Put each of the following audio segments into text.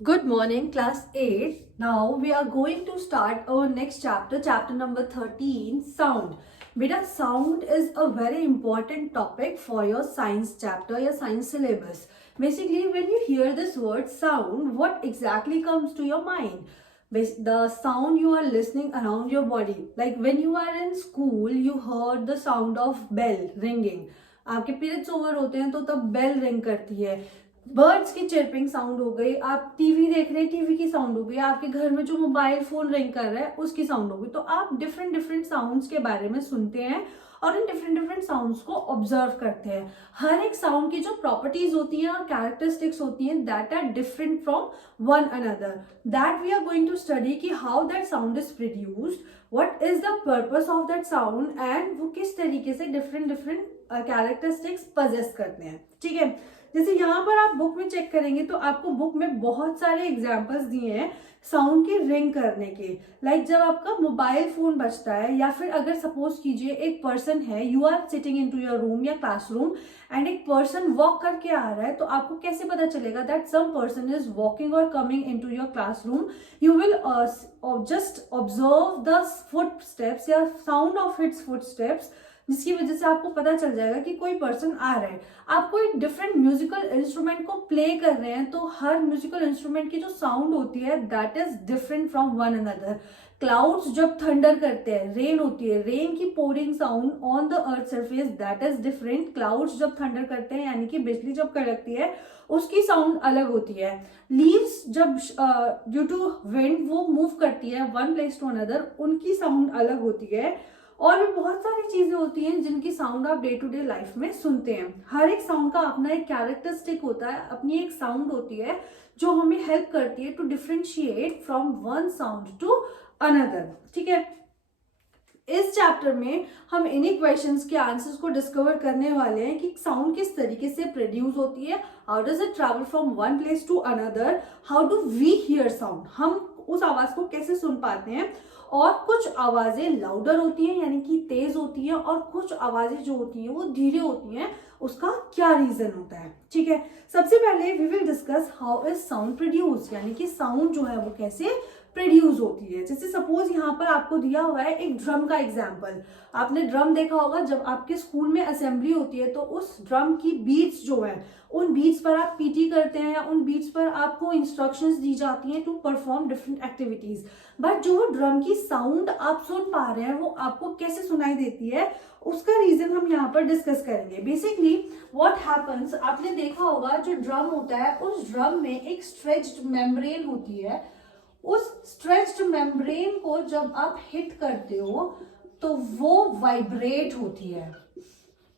Good morning, class 8. Now we are going to start our next chapter, chapter number 13, sound. Beta, sound is a very important topic for your science chapter, your science syllabus. Basically, when you hear this word sound, what exactly comes to your mind? The sound you are listening around your body. Like when you are in school, you heard the sound of bell ringing. आपके periods over होते हैं तो तब bell ring करती है, birds की chirping sound हो गई, आप टीवी देख रहे हैं टीवी की साउंड हो गई, आपके घर में जो मोबाइल फोन रिंग कर रहा है उसकी साउंड हो गई। तो आप डिफरेंट डिफरेंट साउंड्स के बारे में सुनते हैं और इन डिफरेंट डिफरेंट साउंड्स को ऑब्जर्व करते हैं। हर एक साउंड की जो प्रॉपर्टीज होती हैं और कैरेक्टरिस्टिक्स होती हैं that are different from one another, that we are going to study कि how that sound is produced, what is the purpose of that sound and वो किस तरीके से डिफरेंट डिफरेंट कैरेक्टरिस्टिक्स पजेस करते हैं। ठीक है, जैसे यहाँ पर आप बुक में चेक करेंगे तो आपको बुक में बहुत सारे एग्जांपल्स दिए हैं साउंड के रिंग करने के। लाइक जब आपका मोबाइल फोन बजता है या फिर अगर सपोज कीजिए एक पर्सन है, you are sitting in to your room या क्लासरूम एंड एक पर्सन वॉक करके आ रहा है, तो आपको कैसे पता चलेगा that some person is walking और coming in to your classroom? You will just observe the foot steps या sound of hits foot steps, जिसकी वजह से आपको पता चल जाएगा कि कोई पर्सन आ रहा है। आप कोई डिफरेंट म्यूजिकल इंस्ट्रूमेंट को प्ले कर रहे हैं तो हर म्यूजिकल इंस्ट्रूमेंट की जो साउंड होती है that is different from one another. Clouds जब थंडर करते हैं, रेन होती है, रेन की pouring sound on the earth surface that is different. Clouds जब थंडर करते हैं यानी कि बिजली जब कड़कती है उसकी साउंड अलग होती है। लीव्स जब ड्यू टू विंड वो मूव करती है वन प्लेस टू अनदर, उनकी साउंड अलग होती है। और भी बहुत सारी चीजें होती हैं जिनकी साउंड आप डे टू डे लाइफ में सुनते हैं। हर एक साउंड का अपना एक कैरेक्टरिस्टिक होता है, अपनी एक साउंड होती है जो हमें हेल्प करती है to differentiate from one sound to another. ठीक है, इस चैप्टर में हम इन्हीं क्वेश्चंस के आंसर्स को डिस्कवर करने वाले हैं कि साउंड किस तरीके से प्रोड्यूस होती है, how does it travel from one place to another, how do we hear sound, हम उस आवाज को कैसे सुन पाते हैं। और कुछ आवाजें लाउडर होती हैं यानी कि तेज होती हैं और कुछ आवाजें जो होती हैं वो धीरे होती हैं, उसका क्या रीजन होता है। ठीक है, सबसे पहले we will discuss how is sound produce, यानी कि साउंड जो है वो कैसे प्रोड्यूस होती है। जैसे सपोज यहाँ पर आपको दिया हुआ है एक ड्रम का एग्जाम्पल। आपने ड्रम देखा होगा, जब आपके स्कूल में असेंबली होती है तो उस ड्रम की बीट्स जो है उन बीट्स पर आप पीटी करते हैं या उन बीट्स पर आपको इंस्ट्रक्शंस दी जाती हैं to perform different activities. But जो ड्रम की साउंड आप सुन पा रहे हैं वो आपको कैसे सुनाई देती है, उसका रीजन हम यहाँ पर डिस्कस करेंगे। बेसिकली व्हाट हैपेंस, आपने देखा होगा जो ड्रम होता है उस ड्रम में एक स्ट्रेच्ड मेम्ब्रेन होती है। उस स्ट्रेच्ड मेम्ब्रेन को जब आप हिट करते हो तो वो वाइब्रेट होती है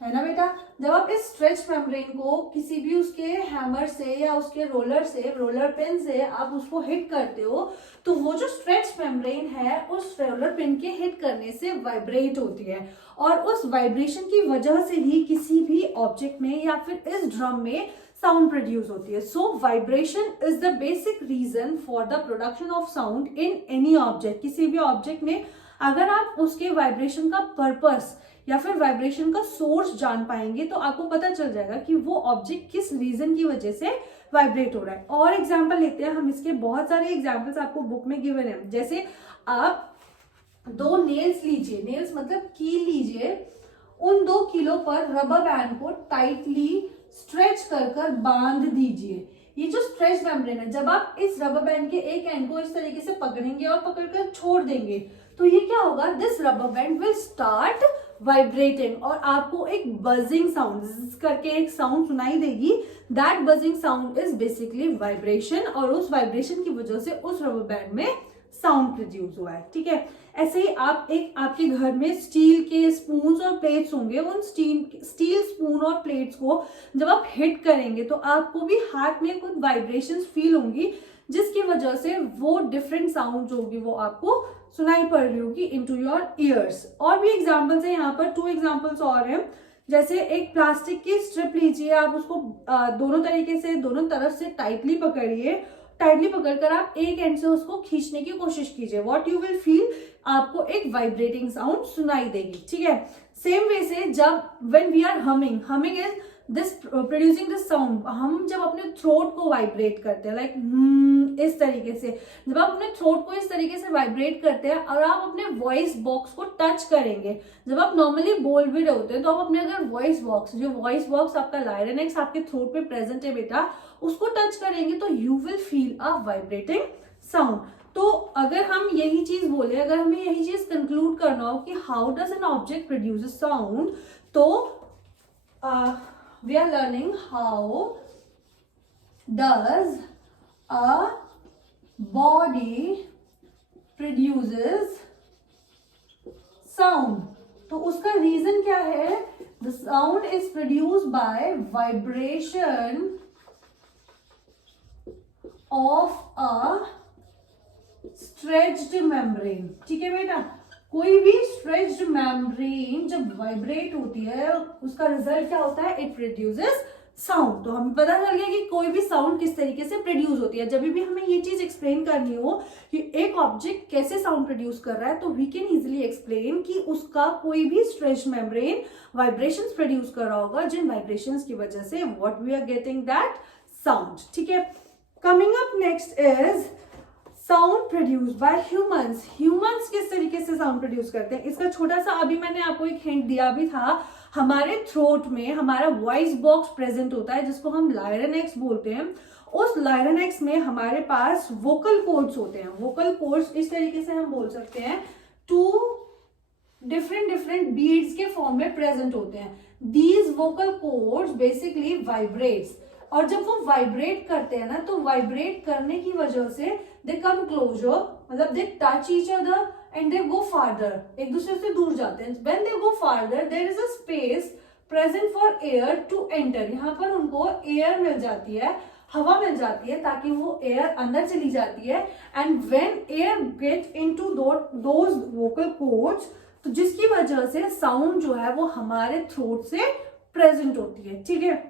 ना बेटा। जब आप इस स्ट्रेच मेम्ब्रेन को किसी भी उसके हैमर से या उसके रोलर पेन से आप उसको हिट करते हो तो वो जो स्ट्रेच मेम्ब्रेन है उस रोलर पेन के हिट करने से वाइब्रेट होती है और उस वाइब्रेशन की वजह से ही किसी भी ऑब्जेक्ट में या फिर इस ड्रम में साउंड प्रोड्यूस होती है। So vibration is the basic reason for the production of sound in any object. किसी भी ऑब्जेक्ट में अगर आप उसके वाइब्रेशन का पर्पस या फिर वाइब्रेशन का सोर्स जान पाएंगे तो आपको पता चल जाएगा कि वो ऑब्जेक्ट किस रीजन की वजह से वाइब्रेट हो रहा है। और एग्जांपल लेते हैं हम, इसके बहुत सारे एग्जांपल्स आपको बुक में गिवन है। जैसे आप दो नेल्स लीजिए, नेल्स मतलब कील लीजिए, उन 2 कीलों पर रबर बैंड को टाइटली स्ट्रेच कर बांध दीजिए। ये जो स्ट्रेच मेम्ब्रेन है, जब आप इस रबर बैंड के एक एंड को इस तरीके से पकड़ेंगे और पकड़कर छोड़ देंगे तो ये क्या होगा, this rubber band will start vibrating और आपको एक बजिंग साउंड करके एक साउंड सुनाई देगी। That buzzing sound is basically vibration और उस वाइब्रेशन की वजह से उस रबर बैंड में साउंड प्रोड्यूस हुआ है। ठीक है, ऐसे ही आपके घर में स्टील के स्पून्स और प्लेट्स होंगे, उन स्टील स्पून और प्लेट्स को जब आप हिट करेंगे तो आपको भी हाथ में कुछ वाइब्रेशंस फील होंगी जिसकी वजह से वो डिफरेंट साउंड जो होगी वो आपको सुनाई पड़ रही होगी इनटू योर ईयर्स। और भी एग्जांपल्स है यहाँ पर, 2 एग्जांपल्स और हैं। जैसे एक प्लास्टिक की स्ट्रिप लीजिए, आप उसको दोनों तरीके से दोनों तरफ से टाइटली पकड़िए, टाइटली पकड़कर आप एक एंड से उसको खींचने की कोशिश कीजिए। व्हाट यू विल फील, आपको एक वाइब्रेटिंग साउंड सुनाई देगी। ठीक है, सेम वे से जब when we are humming is this producing this sound, हम जब अपने थ्रोट को वाइब्रेट करते हैं लाइक इस तरीके से, जब आप अपने थ्रोट को इस तरीके से वाइब्रेट करते हैं और आप अपने वॉइस बॉक्स को टच करेंगे, जब आप नॉर्मली बोल भी रहे होते हैं तो आप अपने अगर वॉइस बॉक्स, जो वॉइस बॉक्स आपका लायरनेक्स आपके थ्रोट पे प्रेजेंट है बेटा, उसको टच करेंगे तो you will feel a vibrating sound. तो अगर हम यही चीज बोले, अगर हमें यही चीज कंक्लूड करना हो कि how does an object produce sound, तो we are learning how does a body produces sound. तो उसका रीजन क्या है? The sound is produced by vibration of a stretched membrane. ठीक है बेटा, कोई भी स्ट्रेच्ड मेम्ब्रेन जब वाइब्रेट होती है उसका रिजल्ट क्या होता है? It produces sound. तो हमें पता चल गया कि कोई भी साउंड किस तरीके से प्रोड्यूस होती है। जब भी हमें ये चीज एक्सप्लेन करनी हो कि एक ऑब्जेक्ट कैसे साउंड प्रोड्यूस कर रहा है, तो वी कैन इजिली एक्सप्लेन कि उसका कोई भी स्ट्रेच्ड मेम्ब्रेन वाइब्रेशंस प्रोड्यूस कर रहा होगा, जिन वाइब्रेशंस की वजह से what we are getting that sound. ठीक है, coming up next is sound produce by humans. Humans किस तरीके से साउंड प्रोड्यूस करते हैं, इसका छोटा सा अभी मैंने आपको एक हिंट दिया भी था। हमारे थ्रोट में हमारा वॉइस बॉक्स प्रेजेंट होता है जिसको हम लायरनेक्स बोलते हैं। उस लायरनेक्स में हमारे पास वोकल कॉर्ड्स होते हैं। वोकल कॉर्ड्स इस तरीके से हम बोल सकते हैं, टू डिफरेंट बीड्स के फॉर्म में प्रेजेंट होते हैं। These vocal cords basically vibrates, और जब वो वाइब्रेट करते हैं ना, तो वाइब्रेट करने की वजह से दे कम क्लोजर, मतलब they touch each other and they go farther, एक दूसरे से दूर जाते हैं। When they go farther there is a space present for air to enter. यहाँ पर उनको एयर मिल जाती है, हवा मिल जाती है, ताकि वो एयर अंदर चली जाती है। And when air get into those vocal cords, तो जिसकी वजह से साउंड जो है वो हमारे थ्रोट से प्रेजेंट होती है। ठीक है,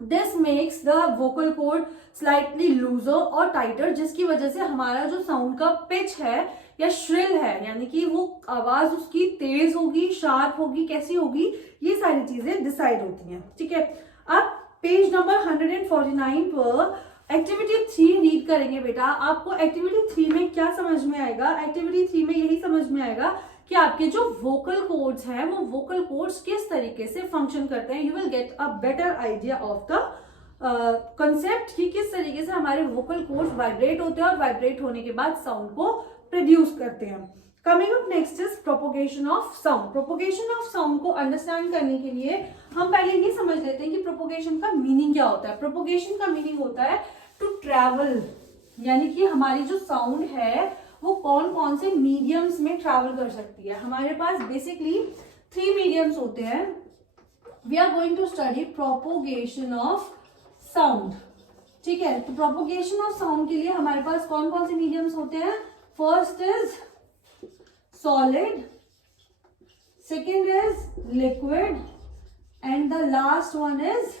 this makes the vocal cord slightly looser और टाइटर, जिसकी वजह से हमारा जो साउंड का पिच है या श्रिल है, यानी कि वो आवाज उसकी तेज होगी, शार्प होगी, कैसी होगी, ये सारी चीजें डिसाइड होती हैं। ठीक है, अब पेज नंबर 149 पर एक्टिविटी 3 रीड करेंगे बेटा। आपको एक्टिविटी 3 में क्या समझ में आएगा? एक्टिविटी 3 में यही समझ में आएगा कि आपके जो वोकल कॉर्ड्स हैं वो वोकल कॉर्ड्स किस तरीके से फंक्शन करते हैं। You will get a better idea of the concept कि किस तरीके से हमारे वोकल कॉर्ड्स वाइब्रेट होते हैं और वाइब्रेट होने के बाद साउंड को प्रोड्यूस करते हैं। Coming up next is propagation of sound. Propagation of sound को अंडरस्टैंड करने के लिए हम पहले ये समझ लेते हैं कि प्रोपोगेशन का मीनिंग क्या होता है। प्रोपोगेशन का मीनिंग होता है टू ट्रैवल, यानी कि हमारी जो साउंड है वो कौन कौन से मीडियम्स में ट्रैवल कर सकती है। हमारे पास बेसिकली 3 मीडियम्स होते हैं। We are going to study propagation of sound. ठीक है, तो प्रोपोगेशन ऑफ साउंड के लिए हमारे पास कौन कौन से मीडियम्स होते हैं? First is solid, second is liquid and the last one is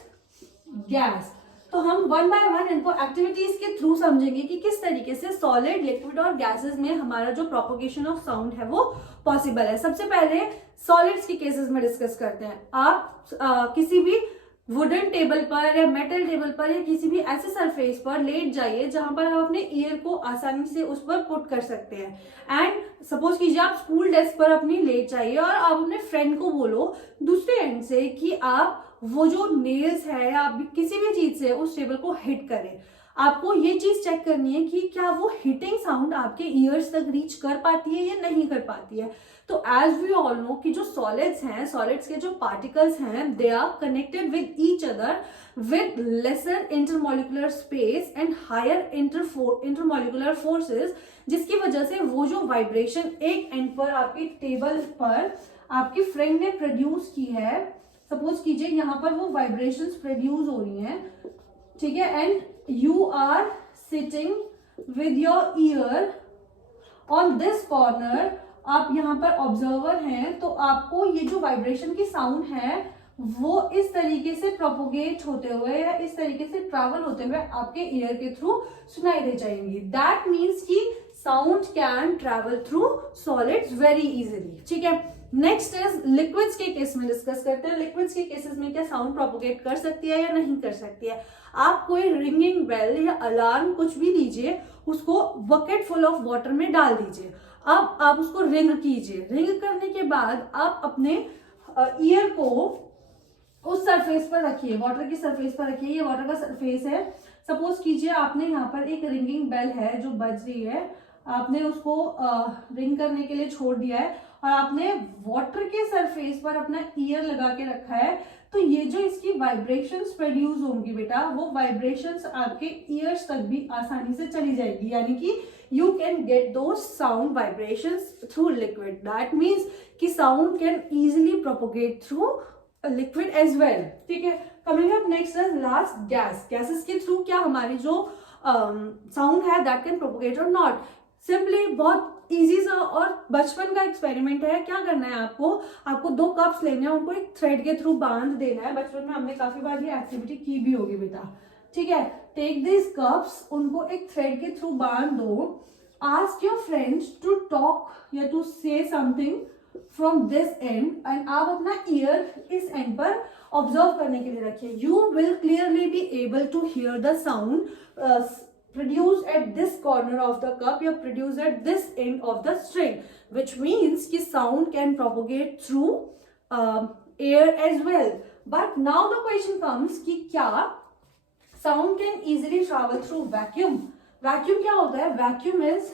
gas. तो हम वन बाय वन इनको एक्टिविटीज के थ्रू समझेंगे कि किस तरीके से सॉलिड, लिक्विड और गैसेस में हमारा जो प्रोपोगेशन ऑफ साउंड है वो पॉसिबल है। सबसे पहले सॉलिड्स के केसेस में डिस्कस करते हैं। आप किसी भी वुडन टेबल पर या मेटल टेबल पर या किसी भी ऐसे सरफेस पर लेट जाइए जहां पर आप अपने ईयर को आसानी से उस पर पुट कर सकते हैं। एंड सपोज कीजिए आप स्कूल डेस्क पर अपनी लेट जाइए और आप अपने फ्रेंड को बोलो दूसरे एंड से कि आप वो जो नेल्स है या किसी भी चीज से उस टेबल को हिट करें। आपको ये चीज चेक करनी है कि क्या वो हिटिंग साउंड आपके ईयर्स तक रीच कर पाती है या नहीं कर पाती है। तो एज वी ऑल नो कि जो सॉलिड्स हैं, सॉलिड्स के जो पार्टिकल्स हैं, they are connected with each other with lesser intermolecular space and higher intermolecular forces, जिसकी वजह से वो जो वाइब्रेशन एक एंड पर आपकी टेबल पर आपकी फ्रेंड ने प्रोड्यूस की है, सपोज कीजिए यहाँ पर वो वाइब्रेशंस प्रोड्यूस हो रही हैं, ठीक है, and you are sitting with your ear on this corner, आप यहाँ पर ऑब्जर्वर हैं, तो आपको ये जो वाइब्रेशन की साउंड है वो इस तरीके से प्रोपोगेट होते हुए या इस तरीके से ट्रैवल होते हुए आपके ईयर के थ्रू सुनाई दे जाएंगी। दैट मीन्स कि sound can travel through solids very easily. ठीक है, नेक्स्ट इज लिक्विड्स के केस में डिस्कस करते हैं। लिक्विड्स के केसेस में क्या साउंड प्रोपोगेट कर सकती है या नहीं कर सकती है। आप कोई रिंगिंग बेल या अलार्म कुछ भी लीजिए, उसको बकेट फुल ऑफ वाटर में डाल दीजिए। अब आप उसको रिंग कीजिए। रिंग करने के बाद आप अपने ईयर को उस सरफेस पर रखिए, वाटर की सरफेस पर रखिए। ये वाटर का सरफेस है। सपोज कीजिए आपने यहाँ पर एक रिंगिंग बेल है जो बज रही है, आपने उसको रिंग करने के लिए छोड़ दिया है और आपने वाटर के सरफेस पर अपना ईयर लगा के रखा है, तो ये जो इसकी वाइब्रेशंस प्रोड्यूस होंगी बेटा, वो वाइब्रेशंस आपके ईयर्स तक भी आसानी से चली जाएगी, यानी कि यू कैन गेट दो sound vibrations through liquid. That means कि sound can easily propagate through liquid as well. ठीक है, coming up next is last gas. Gases के थ्रू क्या हमारी जो साउंड है दैट कैन प्रोपोगेट और नॉट। सिंपली बहुत इजी सा और बचपन का एक्सपेरिमेंट है। क्या करना है आपको 2 कप्स लेने हैं, उनको एक थ्रेड के थ्रू बांध देना है। बचपन में हमने काफी बार ये एक्टिविटी की भी होगी बेटा। ठीक है, टेक दिस कप्स, उनको एक थ्रेड के थ्रू बांध दो। Ask your friends to talk या to say something from this end, and आप अपना ईयर इस एंड पर ऑब्जर्व करने के लिए रखिए। You will clearly be able to hear the sound produced at this corner of the cup या produced at this end of the string, which means कि sound can propagate through air as well. But now the question comes कि क्या sound can easily travel through vacuum? Vacuum क्या होता है? Vacuum is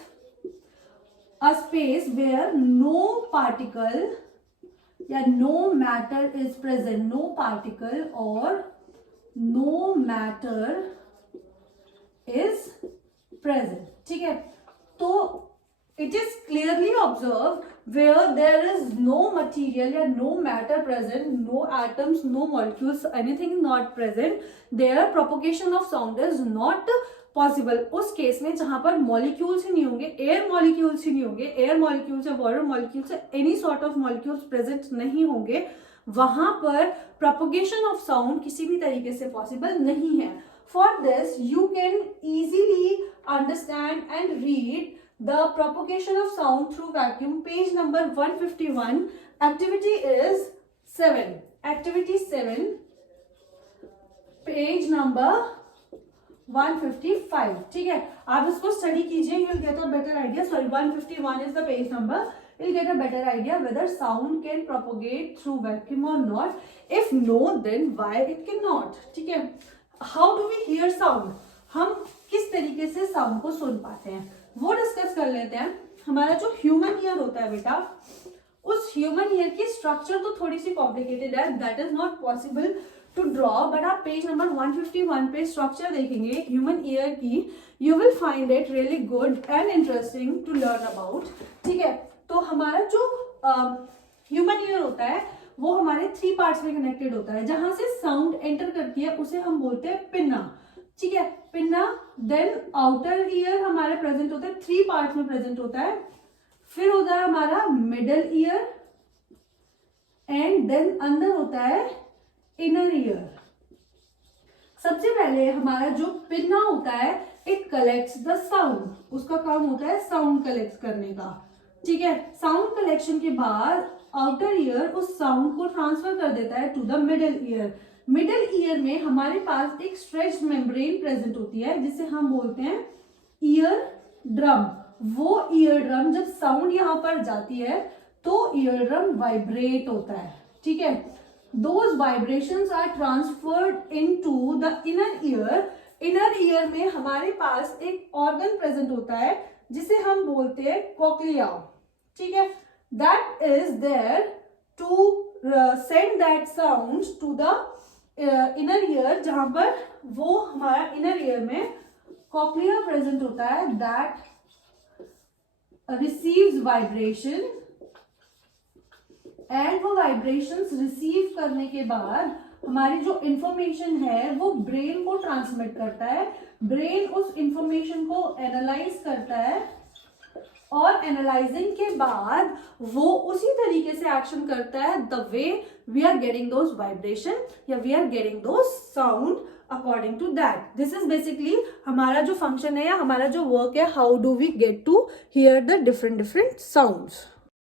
a space where no particle या no matter is present, no particle or no matter is present. ठीक है, तो it is clearly observed where there is no material या no matter present, no atoms, no molecules, anything not present, their propagation of sound is not possible. उस case में जहां पर molecules ही नहीं होंगे, एयर मॉलिक्यूल्स ही नहीं होंगे, एयर मॉलिक्यूल्स या वाटर मॉलिक्यूल्स या any sort of molecules present नहीं होंगे, वहां पर प्रोपोगेशन ऑफ साउंड किसी भी तरीके से पॉसिबल नहीं है। For this, you can easily understand and read the propagation of sound through vacuum, page number 151. Activity is 7. Activity 7, page number 155. ठीक है, आप इसको स्टडी कीजिए, you'll get a better idea. Sorry, 151 is the page number. You'll get a better idea whether sound can propagate through vacuum or not. If no, then why it cannot. ठीक है, how do we hear sound, हम किस तरीके से sound को सुन पाते हैं वो डिस्कस कर लेते हैं। हमारा जो ह्यूमन ईयर होता है बेटा, उस ह्यूमन ईयर की स्ट्रक्चर तो थोड़ी सी कॉम्प्लिकेटेड है, that is not possible to draw, but आप पेज नंबर 151 पे स्ट्रक्चर देखेंगे ह्यूमन ईयर की, you will find it really good and interesting to learn about. ठीक है, तो हमारा जो ह्यूमन ईयर होता है वो हमारे 3 पार्ट्स में कनेक्टेड होता है। जहां से साउंड एंटर करती है उसे हम बोलते हैं पिन्ना। ठीक है, पिन्ना। देन आउटर ईयर हमारे प्रेजेंट होता है, 3 पार्ट्स में प्रेजेंट होता है। फिर होता है हमारा मिडल ईयर एंड देन अंदर होता है इनर ईयर। सबसे पहले हमारा जो पिन्ना होता है, इट कलेक्ट्स द साउंड, उसका काम होता है साउंड कलेक्ट करने का। ठीक है, साउंड कलेक्शन के बाद आउटर ईयर उस साउंड को ट्रांसफर कर देता है to the middle ear. Middle ear में हमारे पास एक स्ट्रेच्ड मेम्ब्रेन प्रेजेंट होती है जिसे हम बोलते हैं ईयर ड्रम। वो ईयर ड्रम जब साउंड यहां पर जाती है तो ईयर ड्रम वाइब्रेट होता है। ठीक है, those vibrations are transferred into the inner ear. Inner ear में हमारे पास एक ऑर्गन प्रेजेंट होता है जिसे हम बोलते हैं कॉक्लिया। ठीक है, that is there to send that sound to the inner ear, जहां पर वो हमारा inner ear में कॉक्लिया प्रेजेंट होता है, that receives vibration, एंड वो वाइब्रेशंस रिसीव करने के बाद हमारी जो इंफॉर्मेशन है वो ब्रेन को ट्रांसमिट करता है। ब्रेन उस इंफॉर्मेशन को एनालाइज करता है और एनालाइजिंग के बाद वो उसी तरीके से एक्शन करता है the way we are getting those vibration या we are getting those sound according to that. This is basically हमारा जो फंक्शन है या हमारा जो वर्क है, how do we get to hear the different sounds.